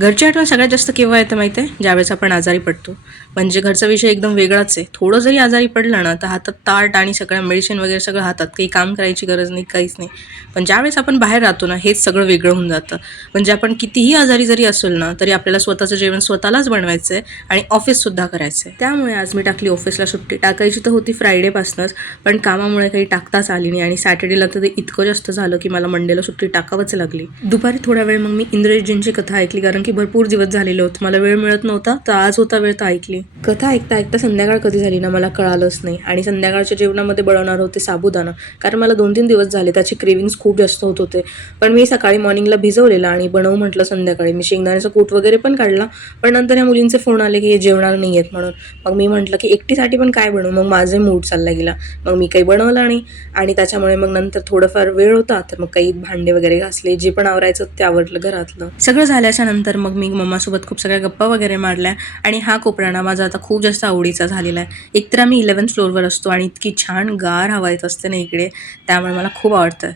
घरची आठवण सगळ्यात जास्त केव्हा येतं माहिती आहे? ज्यावेळेस आपण आजारी पडतो. म्हणजे घरचा विषय एकदम वेगळाच आहे. थोडं जरी आजारी पडलं ना, तर हातात ताट आणि सगळ्या मेडिसिन वगैरे सगळं हातात. काही काम करायची गरज नाही, काहीच नाही. पण ज्यावेळेस आपण बाहेर राहतो ना, हेच सगळं वेगळं होऊन जातं. म्हणजे आपण कितीही आजारी जरी असेल ना, तरी आपल्याला स्वतःचं जेवण स्वतःलाच बनवायचं आहे आणि ऑफिससुद्धा करायचं आहे. त्यामुळे आज मी टाकली ऑफिसला सुट्टी. टाकायची तर होती फ्रायडेपासूनच, पण कामामुळे काही टाकताच आली नाही आणि सॅटर्डेला तर ते इतकं जास्त झालं, की मला मंडेला सुट्टी टाकावंच लागली. दुपारी थोडा वेळ मग मी इंद्रजितची कथा ऐकली, कारण की भरपूर दिवस झालेले होते, मला वेळ मिळत नव्हता, तर आज होता वेळ तर ऐकली. कथा ऐकता ऐकता संध्याकाळ कधी झाली ना मला कळालंच नाही. आणि संध्याकाळच्या जेवणामध्ये बनवणार होते साबुदाणा, कारण मला 2-3 दिवस झाले त्याचे क्रेविंग्स खूप जास्त होत होते. पण मी सकाळी मॉर्निंगला भिजवलेला आणि बनवू म्हटलं संध्याकाळी. मी शेंगदाण्याचा कूट वगैरे पण काढला, पण नंतर या मुलींचे फोन आले की हे जेवणार नाही आहेत म्हणून. मग मी म्हटलं की एकटीसाठी पण काय बनवू, मग माझे मूड चालला गेला. मग मी काही बनवलं नाही आणि त्याच्यामुळे मग नंतर थोडंफार वेळ होता, तर मग काही भांडे वगैरे घासले, जे पण आवरायचं ते आवरलं घरातलं सगळं. झाल्याच्या नंतर मग मी मम्मासोबत खूप सगळ्या गप्पा वगैरे मारल्या आणि हा कोपरा ना माझा आता खूप जास्त आवडीचा झालेला आहे. एकतर आम्ही 11th फ्लोअरवर असतो आणि इतकी छान गार हवा येत असते ना इकडे, त्यामुळे मला खूप आवडतं.